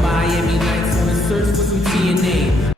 Miami Nights on a search for some TNA.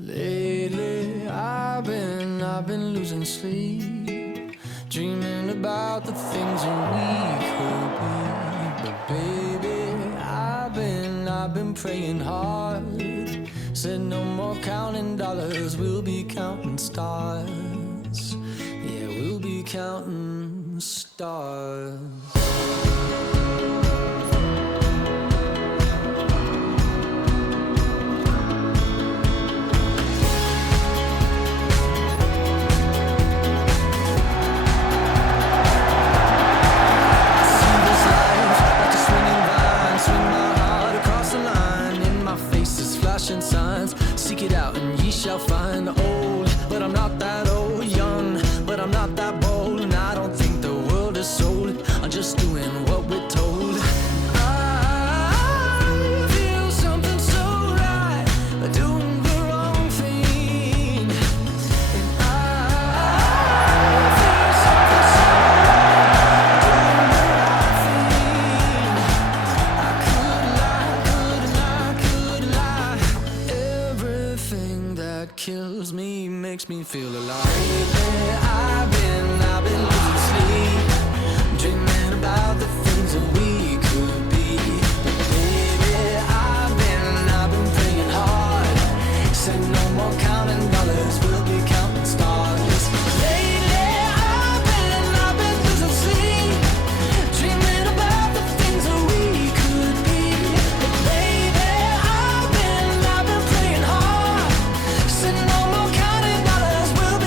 Lately I've been losing sleep, dreaming about the things that we could be. But baby, I've been praying hard. Said no more counting dollars, we'll be counting stars. Yeah, we'll be counting stars. Signs, seek it out and ye shall find. Old, but I'm not that old. Young, but I'm not that bold. And I don't think the world is sold. I'm just doing what we're told. I feel something so right, doing the wrong thing. And I feel something so right, doing the right thing. I could lie. Everything that kills me makes me feel alive. Lately, I've been losing sleep, dreaming about the things that we could be. But baby, I've been praying hard. Said no more counting dollars, we'll be counting stars. Lately, I've been losing sleep, dreaming about the things that we could be. But baby, I've been praying hard. Said no more counting dollars, we'll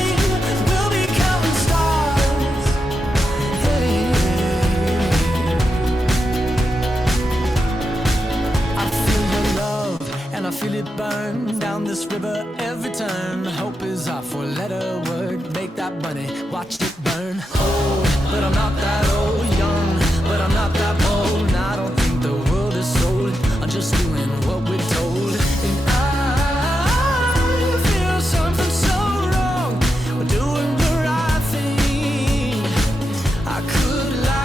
be counting stars. Hey, I feel your love and I feel it burn down this river every turn. Hope is our four-letter word. Make that money, watch it burn. Old, but I'm not that old. Young, but I'm not that bold. And I don't think the world is sold. I'm just doing what we're told. And I feel something so wrong. We're doing the right thing. I could lie.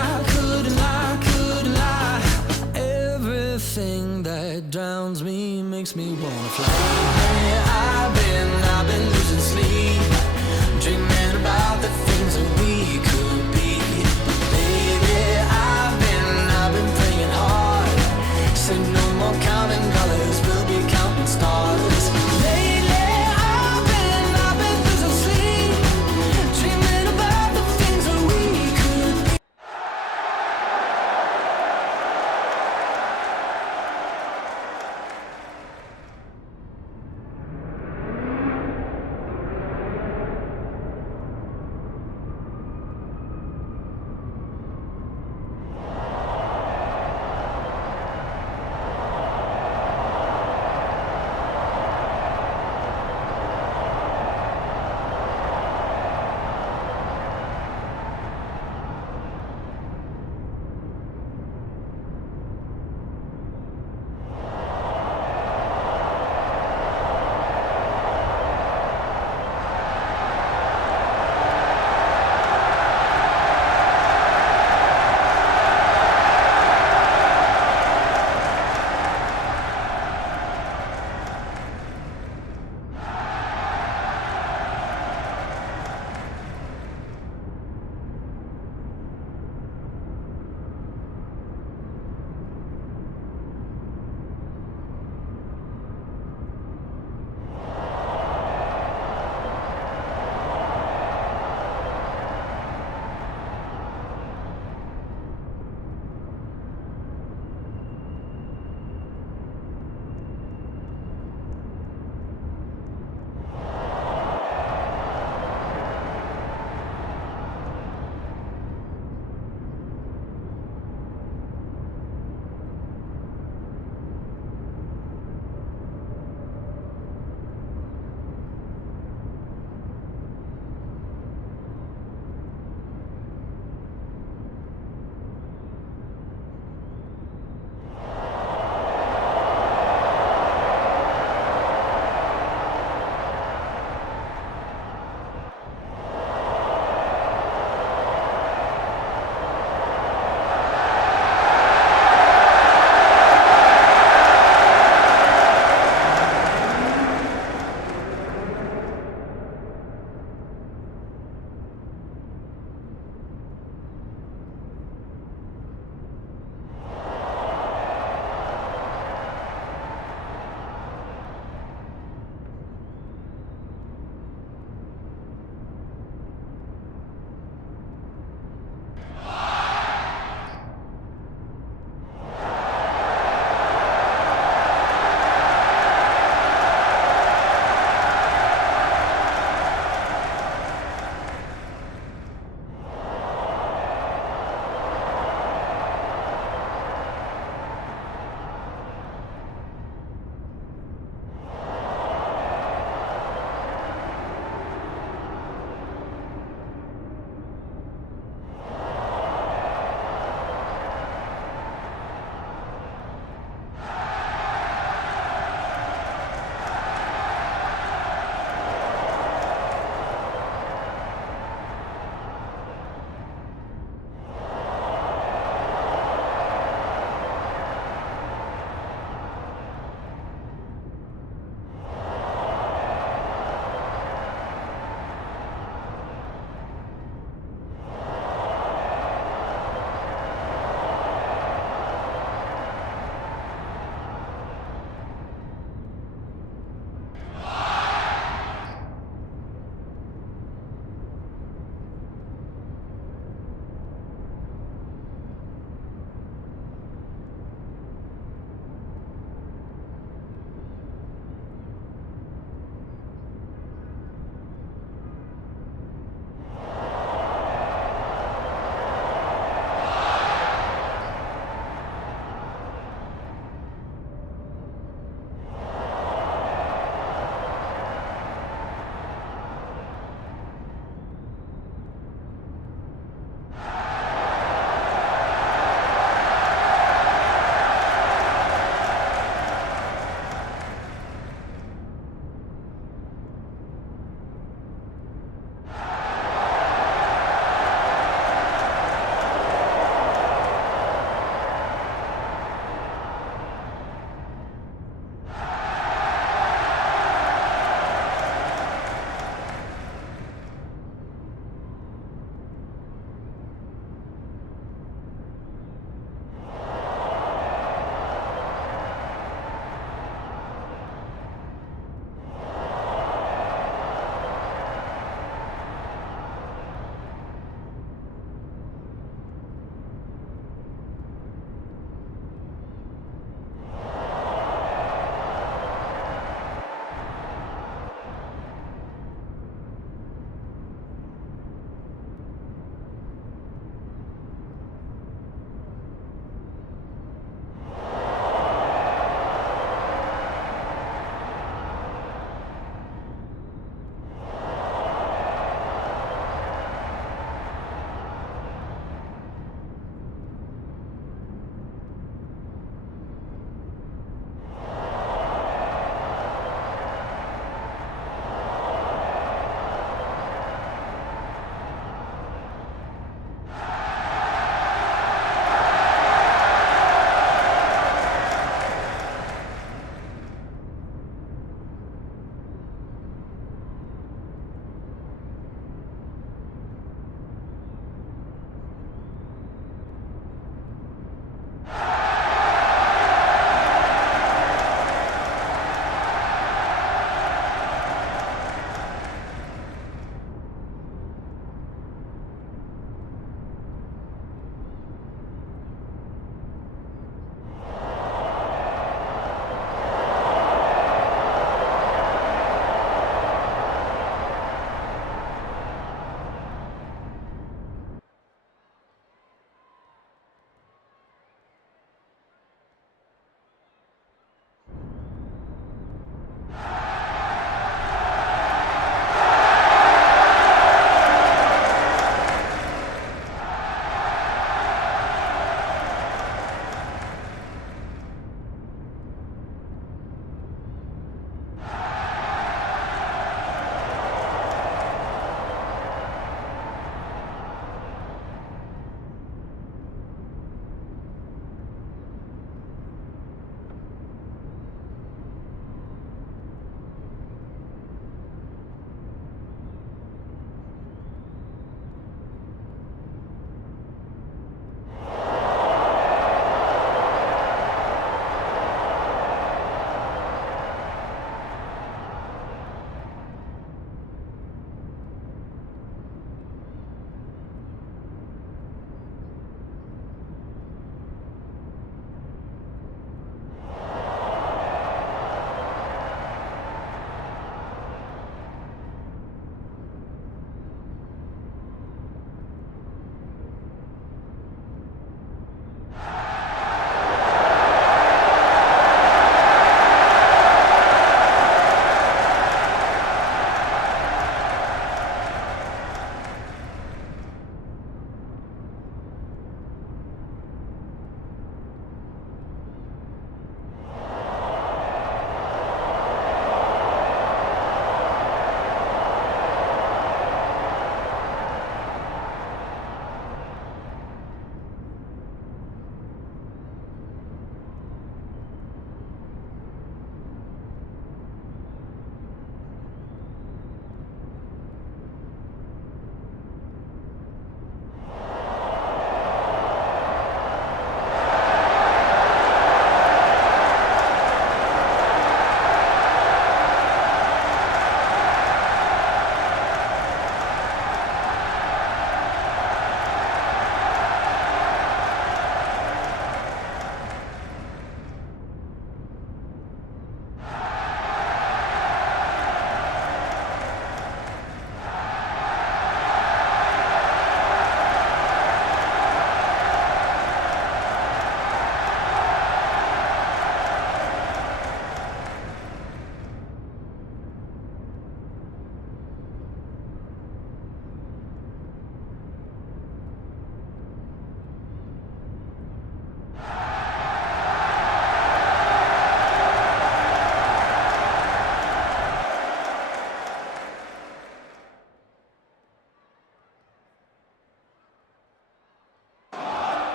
Everything that drowns me makes me wanna fly. Hey, I've been losing sleep, dreaming about the things that we could be. But baby, I've been praying hard. Say no more counting dollars,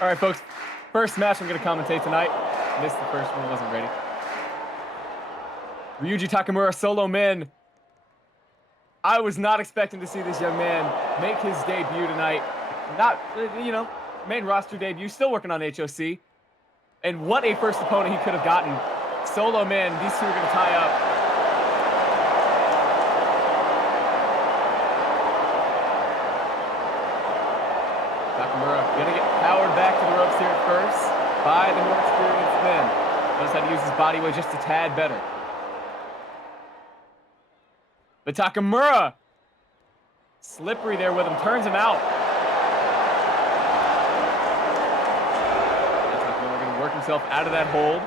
All right, folks. First match I'm going to commentate tonight. Missed the first one, wasn't ready. Ryuji Takamura, Solo Men. I was not expecting to see this young man make his debut tonight. Not, main roster debut. Still working on HOC. And what a first opponent he could have gotten. Solo Men, these two are going to tie up. Takamura going to get powered back to the ropes here at first by the more experienced men. Knows how to use his body weight just a tad better. But Takamura, slippery there with him, turns him out. And Takamura going to work himself out of that hold.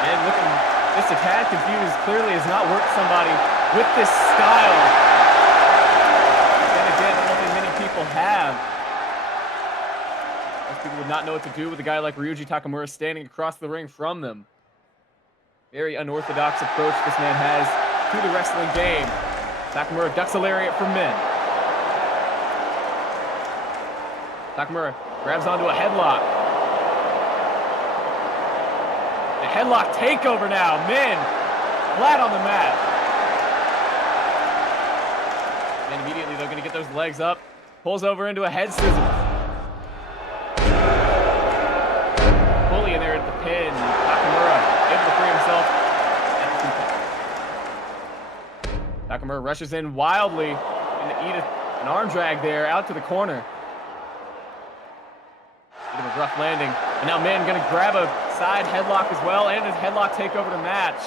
And looking just a tad confused, clearly has not worked somebody with this style. And again, I don't think many people have. Most people would not know what to do with a guy like Ryuji Takamura standing across the ring from them. Very unorthodox approach this man has to the wrestling game. Takamura ducks a lariat from Min. Takamura grabs onto a headlock. The headlock takeover now. Min flat on the mat. And immediately they're going to get those legs up. Pulls over into a head scissors. Fully in there at the pin. Takamura able to free himself at the 2 count. Takamura rushes in wildly and eat an arm drag there out to the corner. Bit of a rough landing. And now Min going to grab a side headlock as well and his headlock takeover to match.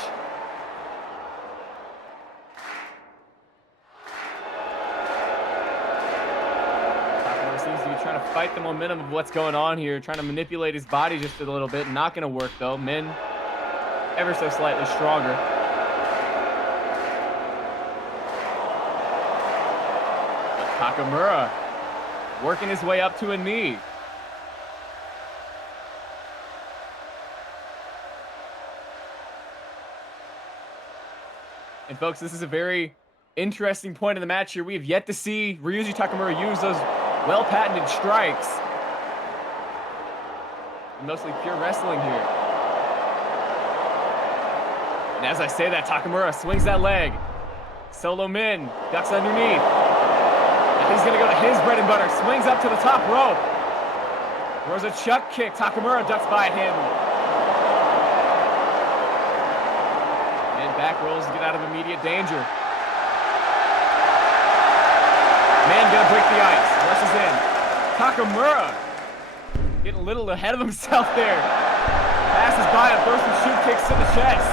Takamura seems to be trying to fight the momentum of what's going on here, trying to manipulate his body just a little bit. Not going to work though. Min ever so slightly stronger. But Takamura working his way up to a knee. And folks, this is a very interesting point in the match here. We have yet to see Ryuji Takamura use those well-patented strikes. Mostly pure wrestling here. And as I say that, Takamura swings that leg. Solo Min ducks underneath. And he's going to go to his bread and butter. Swings up to the top rope. Throws a chuck kick. Takamura ducks by him. And back rolls to get out of immediate danger. Man going to break the ice. Rushes in. Takamura getting a little ahead of himself there. Passes by him. Throws some shoot kicks to the chest.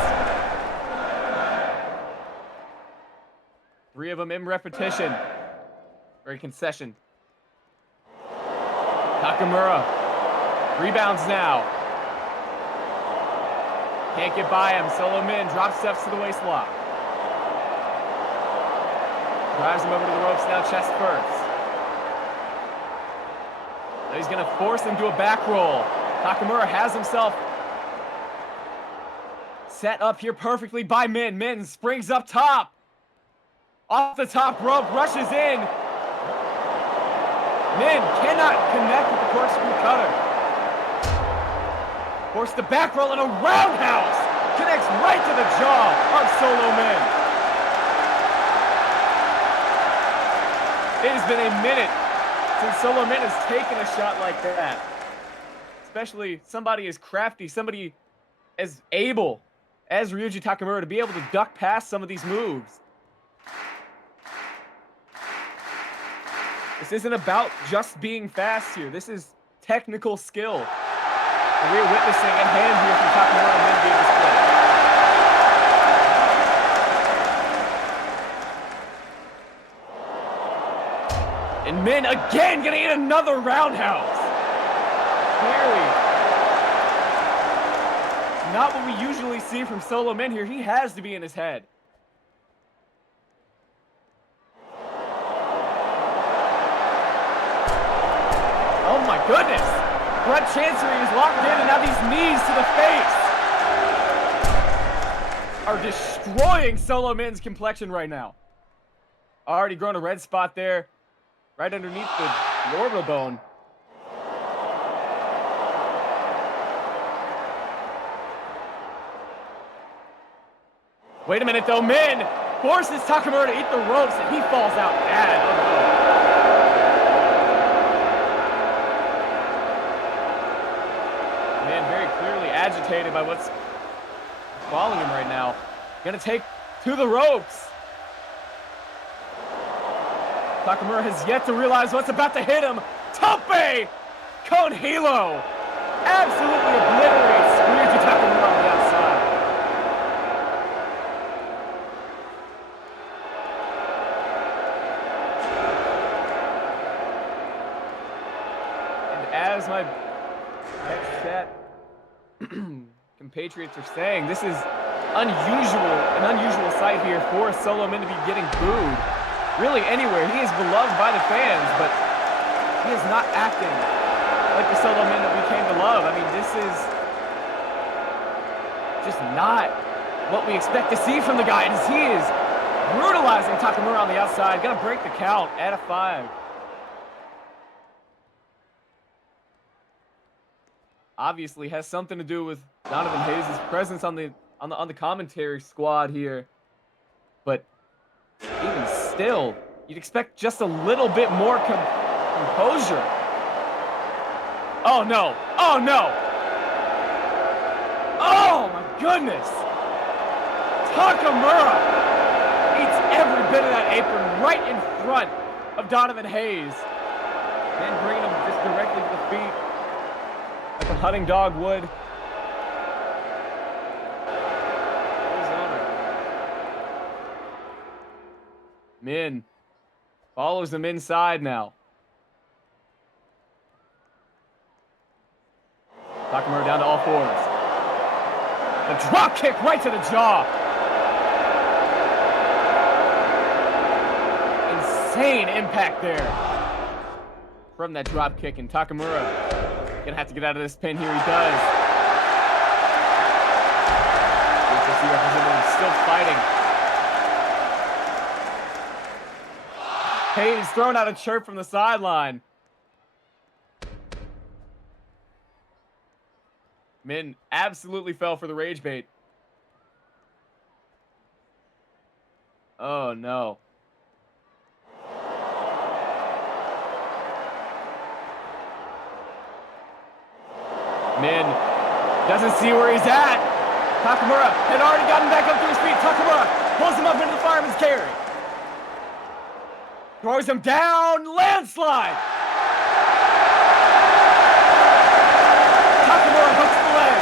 3 of them in repetition. Or concession. Takamura rebounds now. Can't get by him. Solo Min drop steps to the waist lock. Drives him over to the ropes now, chest first. Now he's going to force him to a back roll. Takamura has himself set up here perfectly by Min. Min springs up top. Off the top rope, rushes in. Min cannot connect with the corkscrew cutter. Forced the back roll and a roundhouse. Connects right to the jaw of Solo Min. It has been a minute since Solo Min has taken a shot like that. Especially somebody as crafty, somebody as able as Ryuji Takamura to be able to duck past some of these moves. This isn't about just being fast here. This is technical skill. And we're witnessing a hand here from Takamura and Min being displayed. And Min again gonna eat another roundhouse. Clearly not what we usually see from Solo Min here. He has to be in his head. Oh my goodness! Brett Chancery is locked in, and now these knees to the face are destroying Solo Min's complexion right now. Already grown a red spot there. right underneath the orbital bone. Wait a minute, though. Min forces Takamura to eat the ropes, and he falls out bad. Oh, no. Man, very clearly agitated by what's following him right now. Gonna take to the ropes. Takamura has yet to realize what's about to hit him. Tope con Hilo absolutely obliterates Ryuji Takamura on the outside. And as my chat compatriots are saying, this is an unusual sight here for Solo Min to be getting booed. Really anywhere. He is beloved by the fans, but he is not acting like the Solo Min that we came to love. I mean, this is just not what we expect to see from the guy, as he is brutalizing Takamura on the outside. Gonna break the count at a 5. Obviously has something to do with Donovan Hayes' presence on the commentary squad here, but even still, you'd expect just a little bit more composure. Oh no! Oh no! Oh my goodness! Takamura eats every bit of that apron right in front of Donovan Hayes, then bringing him just directly to the feet, like a hunting dog would. Min follows him inside now. Takamura down to all fours. The drop kick right to the jaw. Insane impact there from that drop kick, and Takamura gonna have to get out of this pin here. He does. HOC representative still fighting. Hayes thrown out a chirp from the sideline. Min absolutely fell for the rage bait. Oh no. Min doesn't see where he's at. Takamura had already gotten back up to his feet. Takamura pulls him up into the fireman's carry. Throws him down, landslide. Takamura hooks the leg.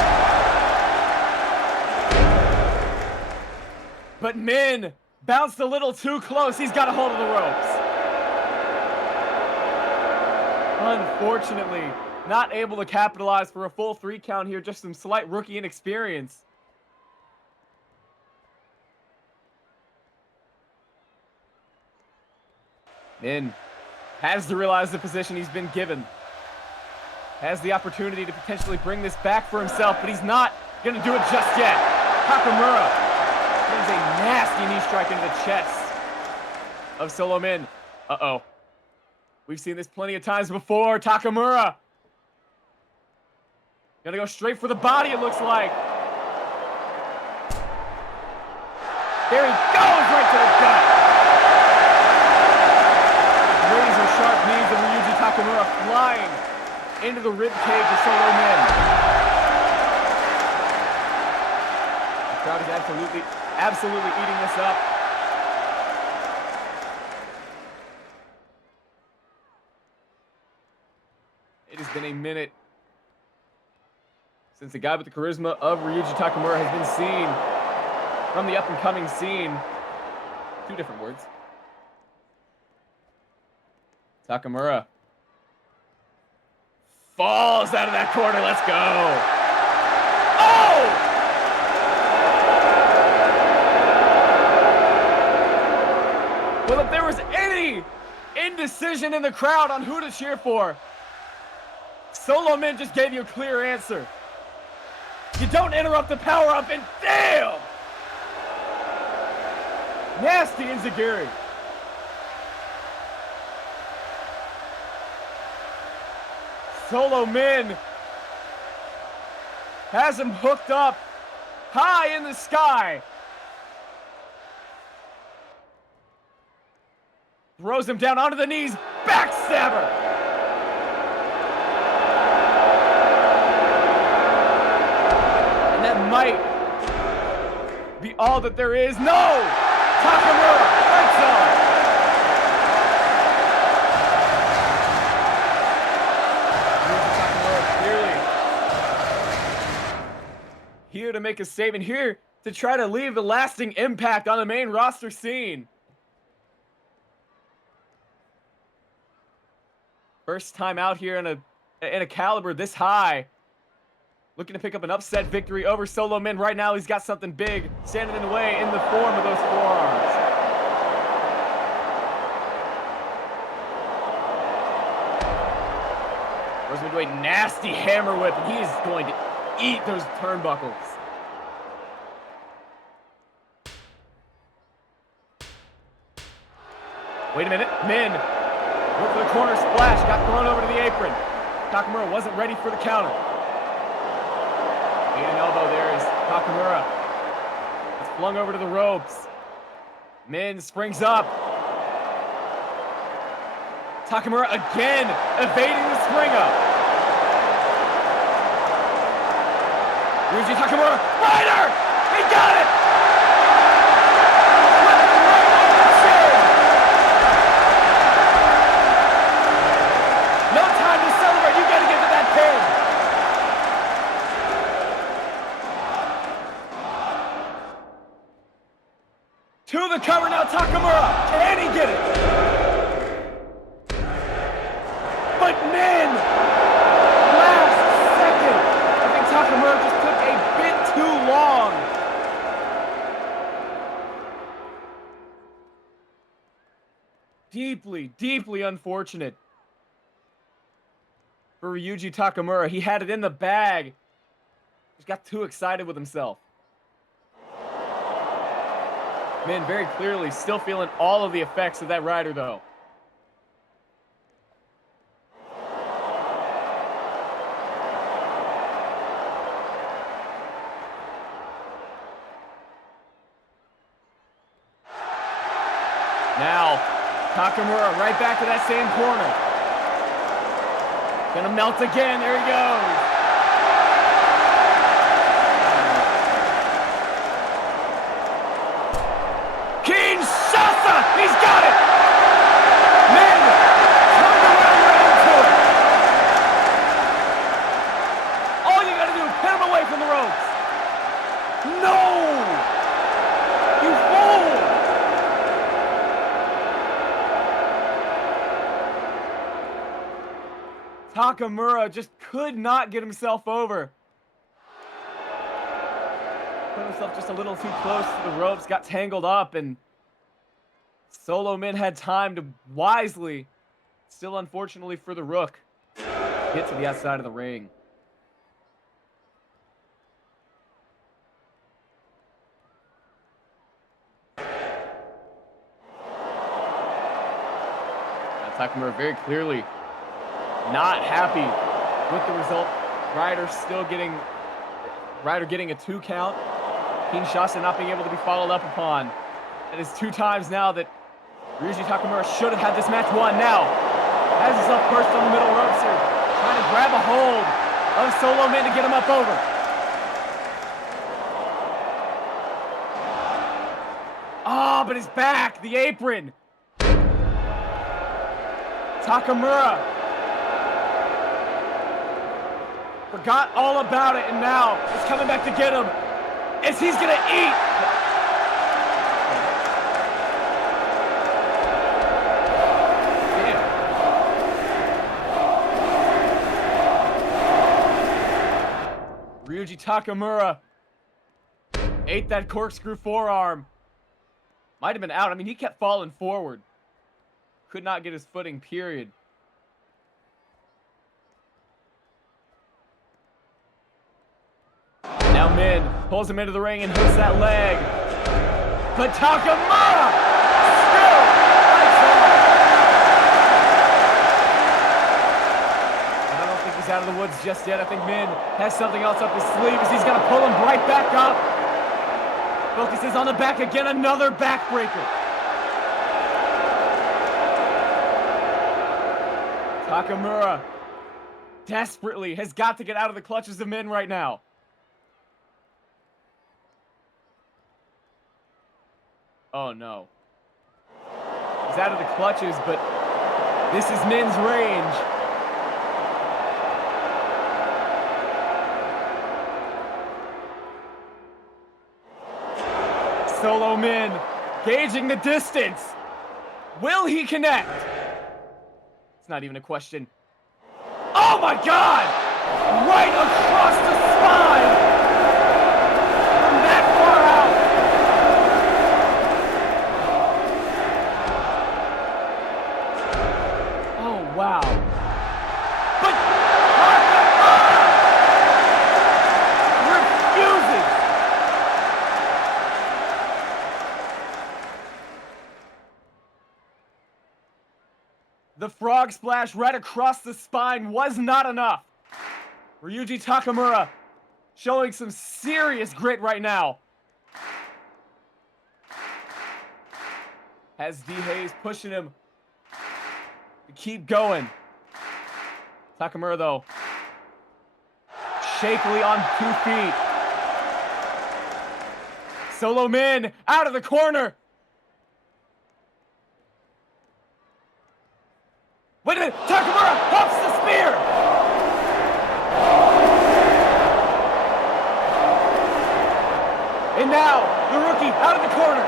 But Min bounced a little too close. He's got a hold of the ropes. Unfortunately, not able to capitalize for a full 3 count here. Just some slight rookie inexperience. Min has to realize the position he's been given. Has the opportunity to potentially bring this back for himself, but he's not going to do it just yet. Takamura brings a nasty knee strike into the chest of Solo Min. Uh-oh. We've seen this plenty of times before. Takamura gonna go straight for the body, it looks like. There he goes, right to the gut. Razor-sharp knees of Ryuji Takamura flying into the rib cage of Solo Min. The crowd is absolutely eating this up. It has been a minute since the guy with the charisma of Ryuji Takamura has been seen from the up-and-coming scene. 2 different words. Takamura falls out of that corner. Let's go. Oh! Well, if there was any indecision in the crowd on who to cheer for, Solo Min just gave you a clear answer. You don't interrupt the power-up, and damn! Nasty enziguri. Solo Min has him hooked up high in the sky. Throws him down onto the knees. Backstabber. And that might be all that there is. No! Takamura fights on. Here to make a statement, here to try to leave a lasting impact on the main roster scene. First time out here in a caliber this high. Looking to pick up an upset victory over Solo Min. Right now he's got something big standing in the way in the form of those forearms. Rose's going to do a nasty hammer whip, and he is going to eat those turnbuckles. Wait a minute. Min went for the corner splash, got thrown over to the apron. Takamura wasn't ready for the counter. An elbow there is Takamura. It's flung over to the ropes. Min springs up. Takamura again evading the spring up. Ryuji Takamura, Rider! He got it! No time to celebrate, you gotta get to that pin. To the cover now, Takamura. Can he get it? But Min, last second. I think Takamura just took a bit too long. Deeply, deeply unfortunate for Ryuji Takamura. He had it in the bag. Just got too excited with himself. Min very clearly still feeling all of the effects of that rider, though. Now, Takamura right back to that same corner. Gonna melt again. There he goes. Kinshasa! He's got it! Min turned around right into it. All you gotta do is pin him away from the ropes. No! You fool! Takamura just could not get himself over. Put himself just a little too close to the ropes, got tangled up, and Solo Min had time to wisely, still unfortunately for the Rook, get to the outside of the ring. Now, Takamura very clearly not happy with the result. Ryder getting a 2 count. Kinshasa not being able to be followed up upon. It is 2 times now that Ryuji Takamura should have had this match won. Now, has himself perched on the middle ropes here, trying to grab a hold of Solo Min to get him up over. Ah, but his back, the apron. Takamura forgot all about it, and now it's coming back to get him. As he's gonna eat. Damn. Ryuji Takamura ate that corkscrew forearm. Might have been out. I mean, he kept falling forward. Could not get his footing, period. Now Min pulls him into the ring and hooks that leg. But Takamura still fights on. And I don't think he's woods just yet. I think Min has something else up his sleeve as he's going to pull him right back up. Focuses on the back again, another backbreaker. Takamura desperately has got to get out of the clutches of Min right now. Oh no. He's out of the clutches, but this is Min's range. Solo Min gauging the distance. Will he connect? It's not even a question. Oh my God! Right across the spine! From that far out! Oh wow. But refuses! The frog splash right across the spine was not enough. Ryuji Takamura showing some serious grit right now. Has D. Hayes pushing him to keep going. Takamura, though, shakily on 2 feet. Solo Min out of the corner. Wait a minute, Takamura hops the spear! And now, the rookie out of the corner.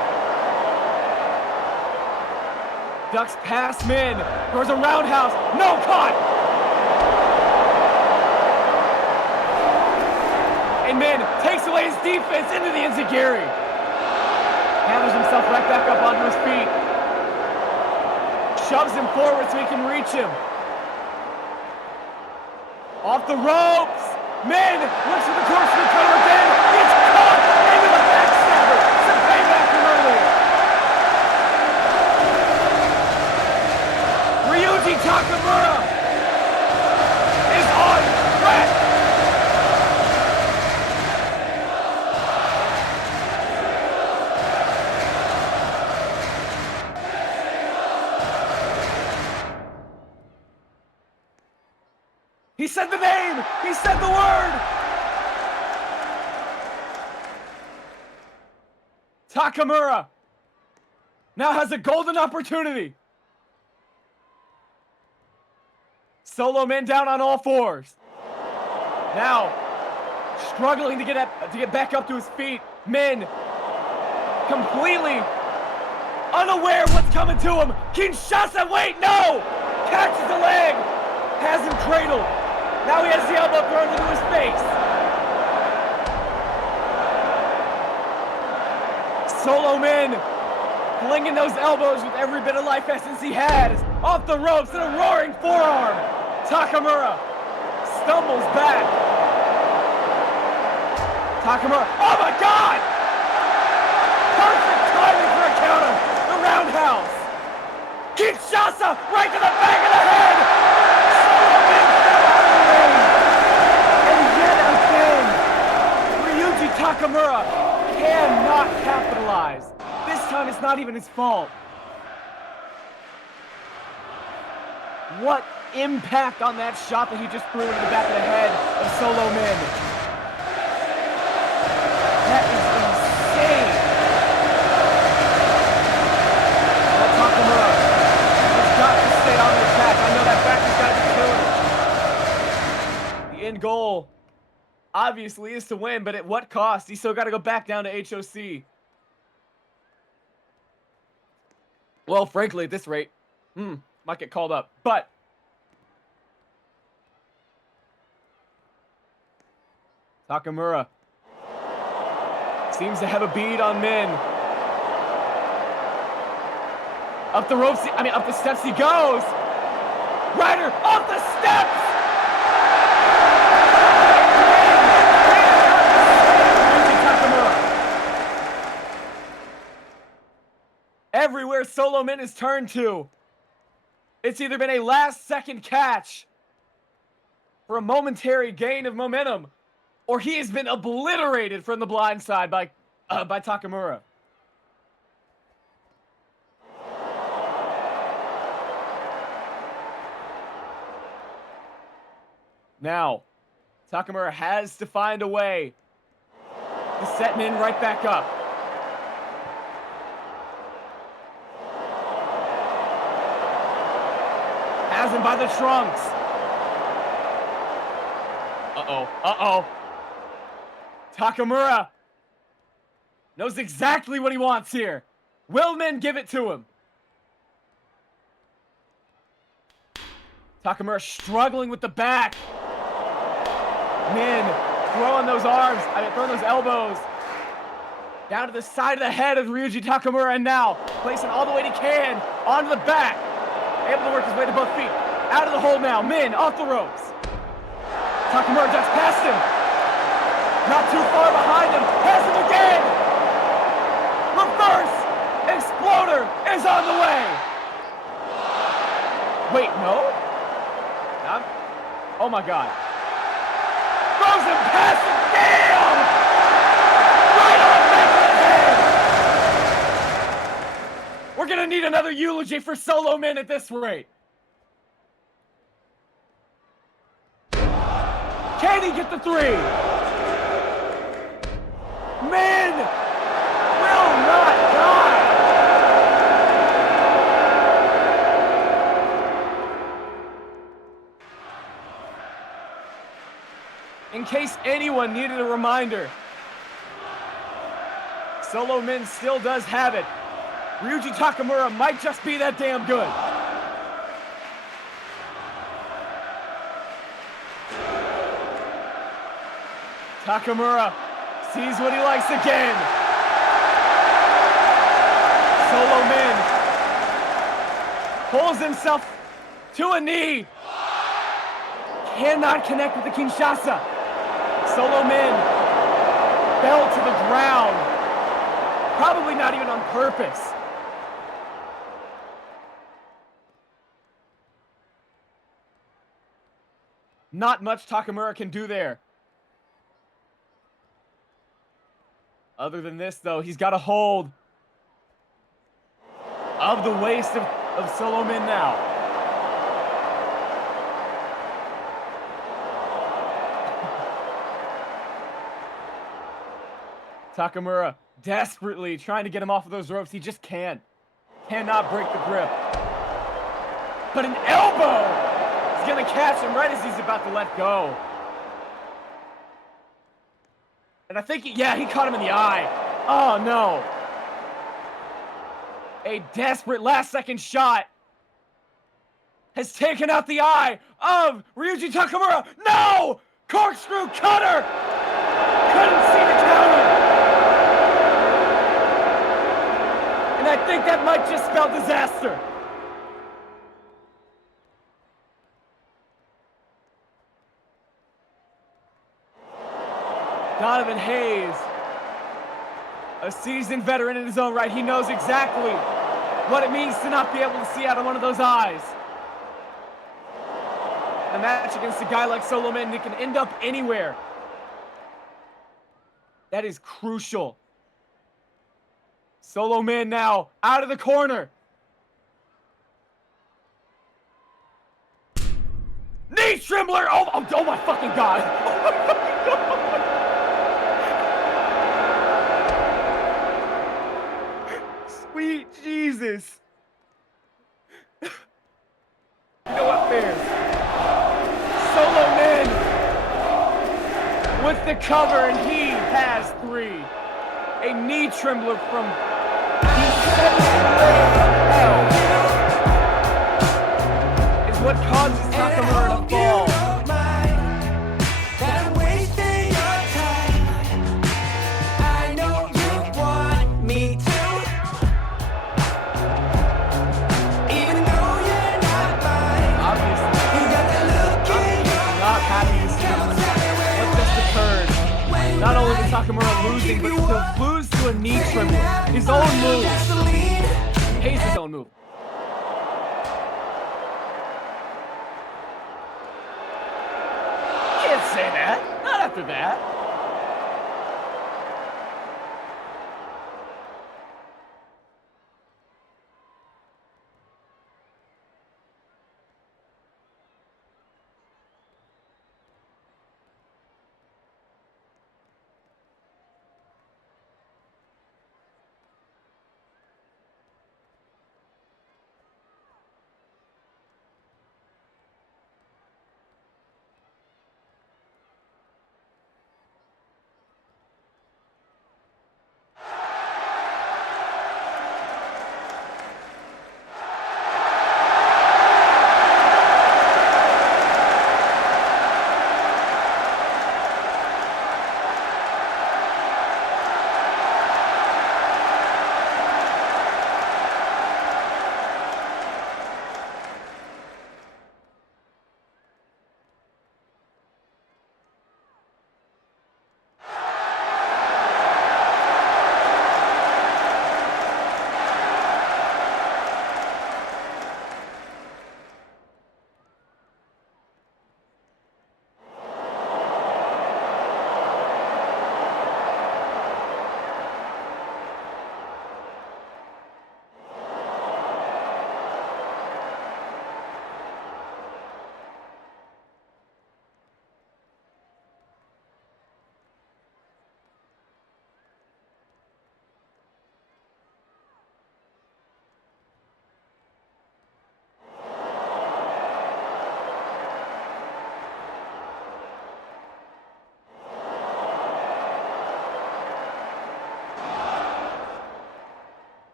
Ducks past Min, throws a roundhouse, no caught! And Min takes away his defense into the enziguri. Gathers himself right back up onto his feet. Shoves him forward so he can reach him. Off the ropes. Min looks for the course of the cutter again. Gets caught into the backstabber. Some payback from earlier. Ryuji Takamura is on track. He said the name! He said the word! Takamura now has a golden opportunity. Solo Min down on all fours. Now, struggling to get back up to his feet. Min completely unaware of what's coming to him. Kinshasa, wait, no! Catches the leg, has him cradled. Now he has the elbow thrown into his face. Solo Min flinging those elbows with every bit of life essence he has. Off the ropes and a roaring forearm. Takamura stumbles back. Takamura, oh my God! Perfect timing for a counter. The roundhouse. Kinshasa right to the back of the head. Solo Min fell out of the ring. And yet again, Ryuji Takamura cannot capitalize. This time it's not even his fault. What impact on that shot that he just threw into the back of the head of Solo Min. That is insane. But Takamura has got to stay on the attack. I know that back has got to be killing him. The end goal obviously is to win, but at what cost? He's still got to go back down to HOC. Well, frankly, at this rate, might get called up. But Takamura seems to have a bead on Min. Up the ropes, up the steps he goes. Ryder off the steps. Everywhere Solo Min has turned to, it's either been a last-second catch for a momentary gain of momentum, or he has been obliterated from the blind side by Takamura. Now, Takamura has to find a way to set Min right back up. Has him by the trunks. Uh-oh. Takamura knows exactly what he wants here. Will Min give it to him? Takamura struggling with the back. Min throwing those arms, throwing those elbows down to the side of the head of Ryuji Takamura, and now placing all the weight he can onto the back. Able to work his way to both feet. Out of the hole now. Min off the ropes. Takamura ducks past him. Not too far behind him. Has him again. Reverse Exploder is on the way. Wait, no? Oh my God. Throws him past him. Damn! Right on the back of the head. We're gonna need another eulogy for Solo Min at this rate. Can he get the 3? Min will not die. In case anyone needed a reminder, Solo Min still does have it. Ryuji Takamura might just be that damn good. Takamura sees what he likes again. Solo Min pulls himself to a knee. Cannot connect with the Kinshasa. Solo Min fell to the ground. Probably not even on purpose. Not much Takamura can do there. Other than this, though, he's got a hold of the waist of Solo Min now. Takamura desperately trying to get him off of those ropes. He just can't. Cannot break the grip. But an elbow is going to catch him right as he's about to let go. And I think, he caught him in the eye. Oh, no. A desperate last-second shot has taken out the eye of Ryuji Takamura. No! Corkscrew cutter! Couldn't see the counter. And I think that might just spell disaster. Donovan Hayes, a seasoned veteran in his own right. He knows exactly what it means to not be able to see out of one of those eyes. The match against a guy like Solo Min that can end up anywhere. That is crucial. Solo Min now out of the corner. Knee trembler! Oh my fucking God! Oh my fucking God! Sweet Jesus. You know what, fans? Solo Min with the cover, and he has 3. A knee trembler from the 7th grade of hell is what causes Takamura to fall. Not only was Takamura losing, but to lose to a knee trembler. His own move. Hayes' own move. say that. Not after that.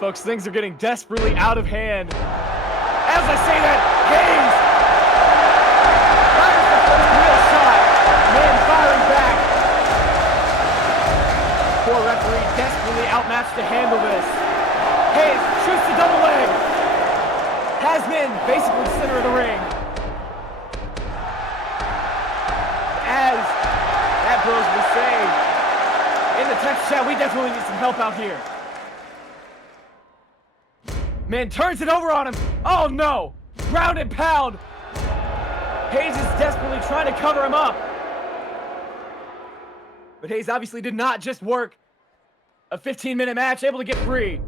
Folks, things are getting desperately out of hand. As I say that, Hayes fires the first real shot. Man firing back. Poor referee desperately outmatched to handle this. Hayes shoots the double leg. Has been basically center of the ring. As that bros will say in the text chat, we definitely need some help out here. Man turns it over on him. Oh no! Ground and pound. Hayes is desperately trying to cover him up. But Hayes obviously did not just work a 15-minute match, able to get free.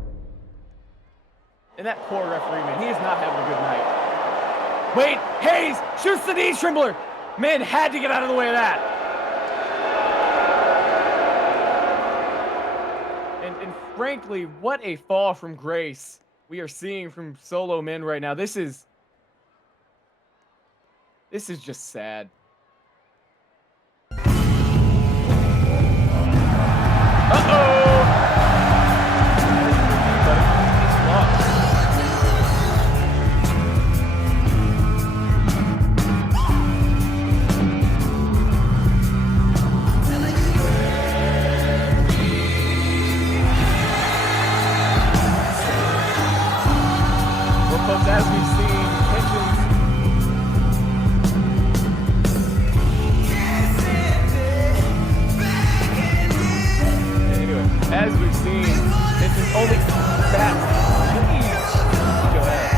And that poor referee, man, he is not having a good night. Wait, Hayes shoots the knee trembler. Man had to get out of the way of that. And frankly, what a fall from grace we are seeing from Solo Men right now. This is just sad. Uh-oh! It's lost. Well, folks, as we've seen, tensions anyway, as we've seen, tensions only that. Go ahead.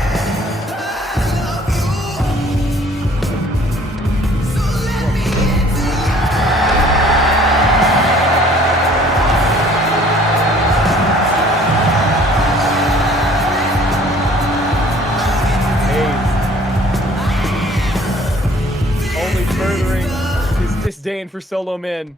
Hayes only furthering his disdain for solo men.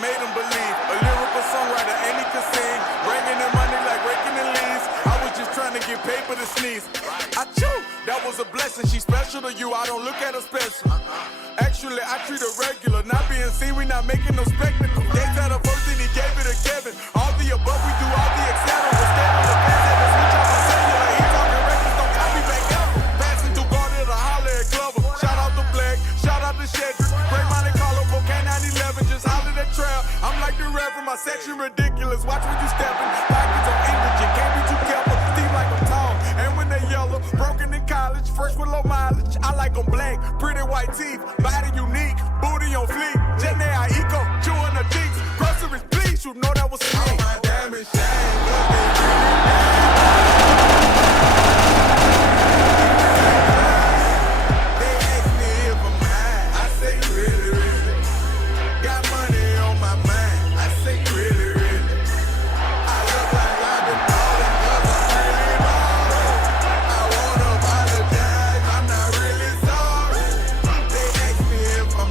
made them believe. A lyrical songwriter, and he could sing. Bringing in money like raking the leaves. I was just trying to get paper to sneeze. I chew, that was a blessing. She special to you, I don't look at her special. Actually, I treat her regular. Not being seen, we not making no spectacle. They said her first and he gave it to Kevin. All the above, we do all the etc. We're standing on the fence at the switch off my cellular. He talking records, don't copy back ever. Passing through Garden to holler at Glover. Shout out to Black, shout out to Shedrick. Great Monte Carlo, Cocaine 911, just hollered at Trail. I'm like the Reverend, my section ridiculous. Watch when you stepping. Pockets on indigent, can't be too careful. Steve like I'm tall, and when they yellow, broken in college, fresh with low mileage. I like them black, pretty white teeth, body unique, booty on fleek. Jenny I eco, chewing her cheeks. Groceries, please, you know that was me. All my diamond shine, look they ask me if I'm high, I say really, really. Got money on my mind, I say really, really. I look like I've been balling 'cause I'm really ballin'. I wanna apologize, I'm not really sorry. They ask me if I'm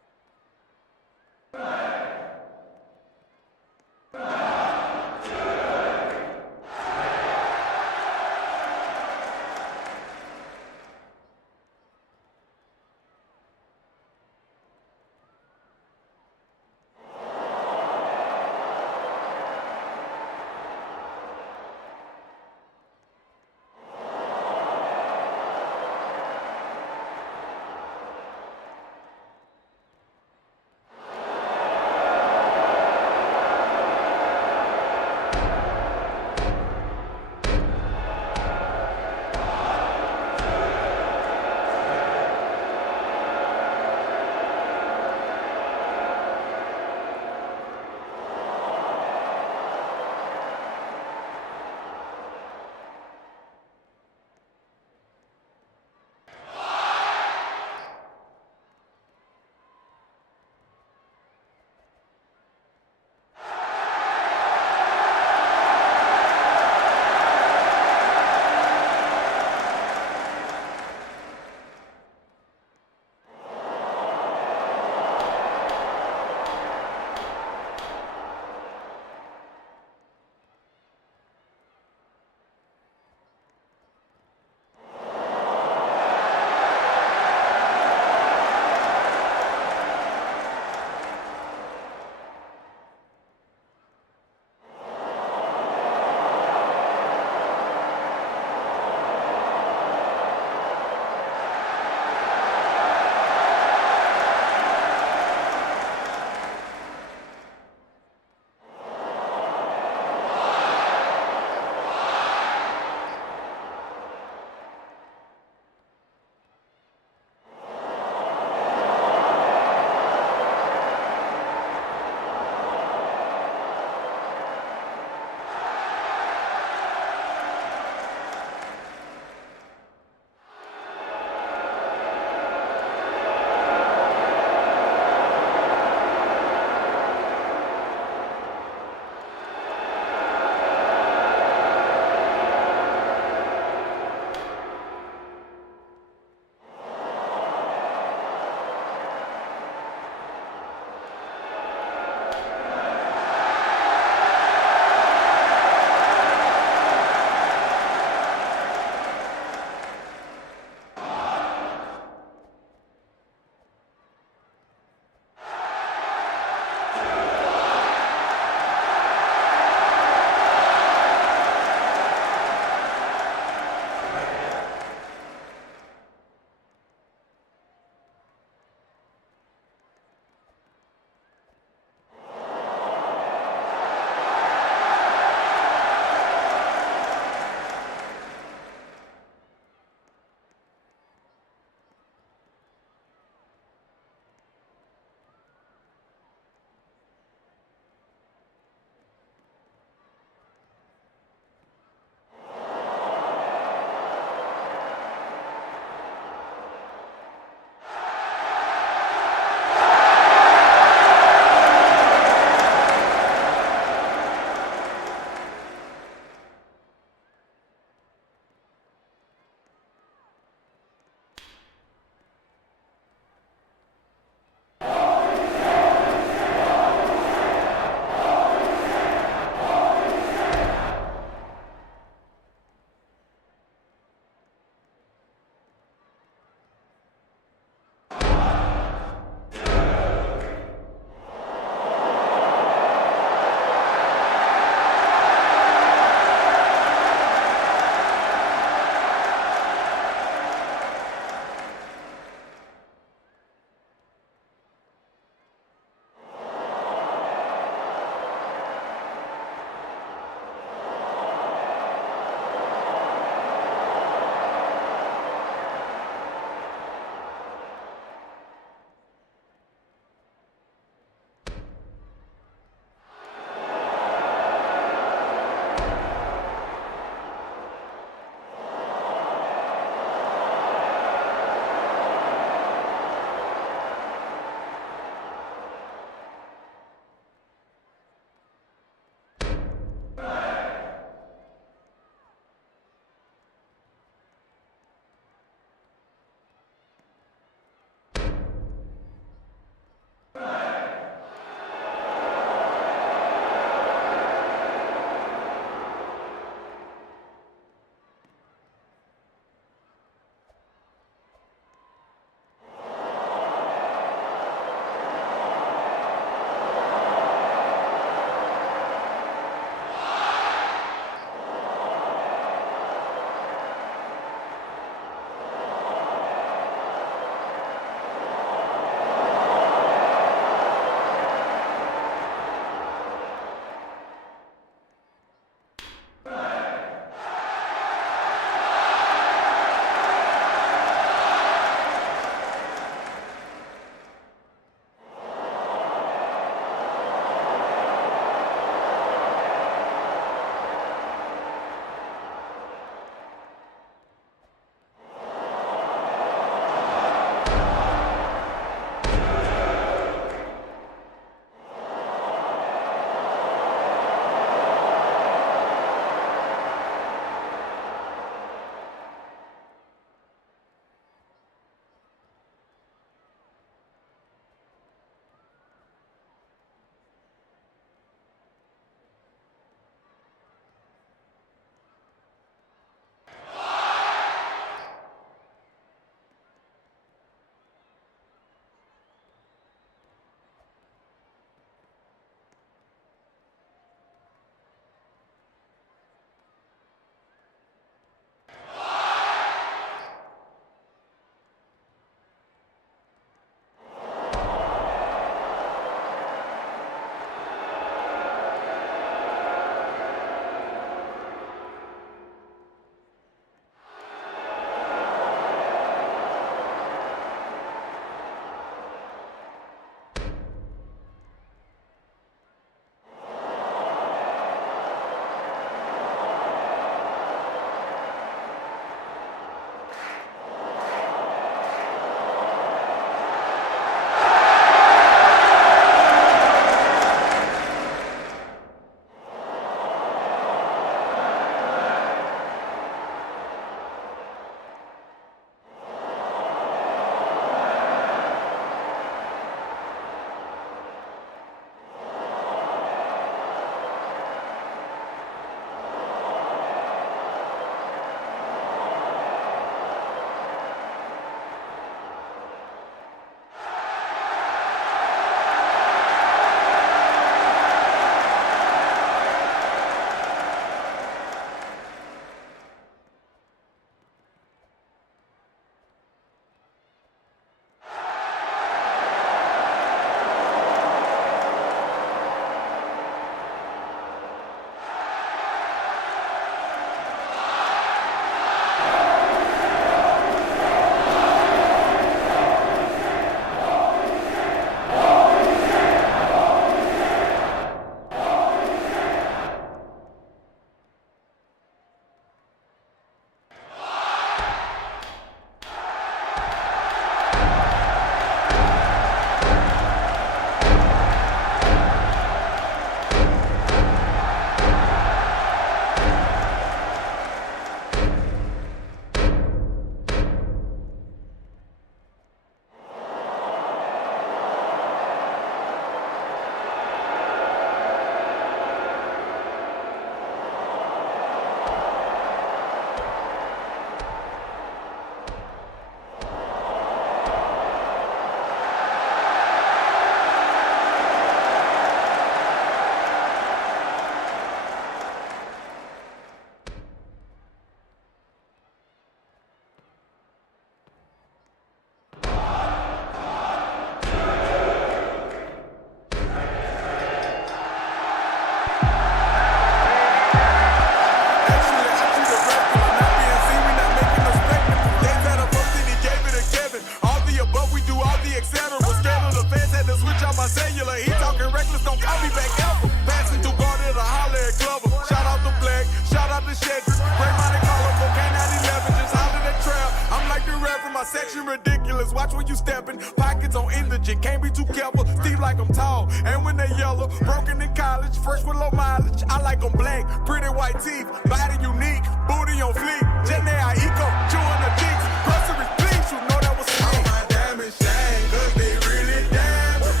the Shedrick. Great Monte Carlo, cocaine 911, just holler that trail. I'm like the reverend, my section ridiculous. Watch when you steppin', pockets on indigent, can't be too careful. Steve like I'm tall, and when they yellow, broken in college, fresh with low mileage. I like them black, pretty white teeth, body unique, booty on fleek. Jenny I eco, chewing the cheeks, groceries please, you know that was all my diamonds shine, cause they really diamonds.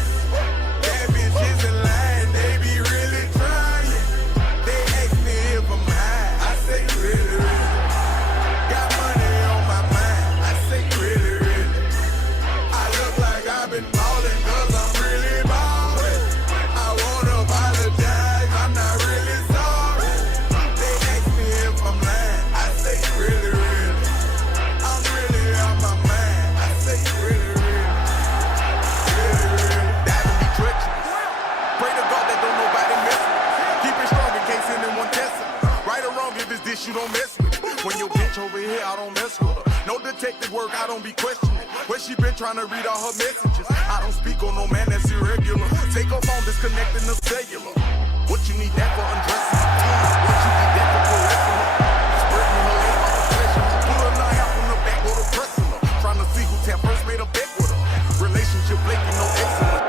Bad bitches in line, they be really trying. They ask me if I'm high, I say really, really. Got money on my mind, I say really, really. I look like I've been ballin' cause I'm really ballin'. I wanna apologize, I'm not really sorry. They ask me if I'm lying, I say really, really. I'm really out my mind, I say really, really. Really, really. That would be treacherous. Pray to God that don't nobody mess with me. Keep it strong in case anyone tests it. Right or wrong, if it's this you don't mess with. When your bitch over here, I don't mess with her. No detective work, I don't be questioning. Where she been trying to read all her messages. I don't speak on no man that's irregular. Take her phone, disconnecting the cellular. What you need that for undressing? What you need that for caressing her? Spreading her leg off the pressure. Pulling her out from the back with her pressing her. Trying to see who tap first made a bet with her. Relationship flaky, no excellent.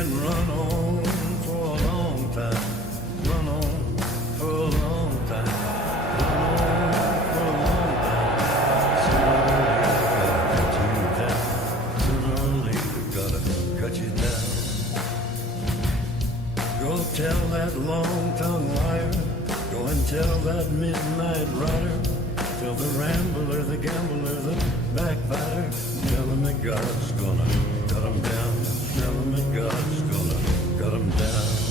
can run on for a long time. Run on for a long time. Run on for a long time. Sooner or later, gotta cut you down. Go tell that long-tongued liar. Go and tell that midnight rider. Tell the rambler, the gambler, the backbiter. Tell him that God's gonna cut him down. Tell him that God's gonna cut him down.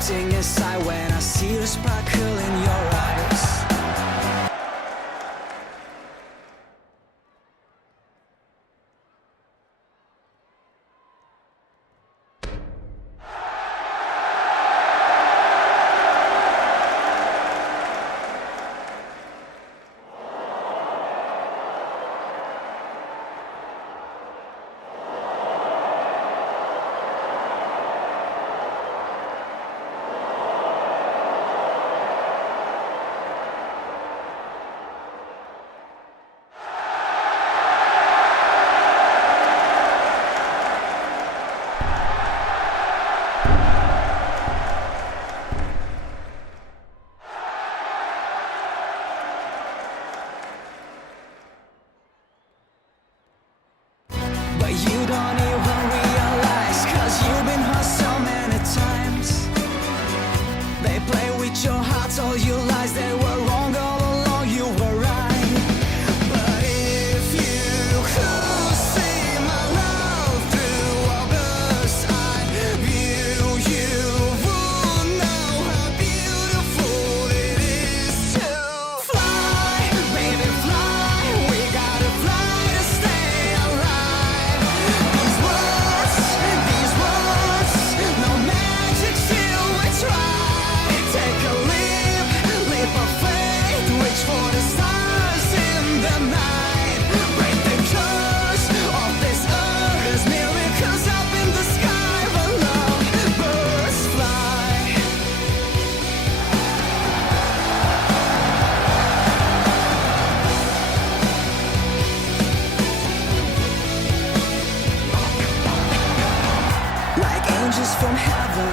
erupting inside when I see the sparkle in your eyes. But you don't even realize, 'cause you've been hurt so many times. They play with your heart, all your lies, they were wrong all along, you were right. But if you could see my love through all the side view, you would know how beautiful it is to fly, baby fly, we gotta fly to stay alive. These words, no magic till we try. Take a leap of faith, reach for the stars in the night. Break the curse of this earth, there's miracles up in the sky where lovebirds fly. Like angels from heaven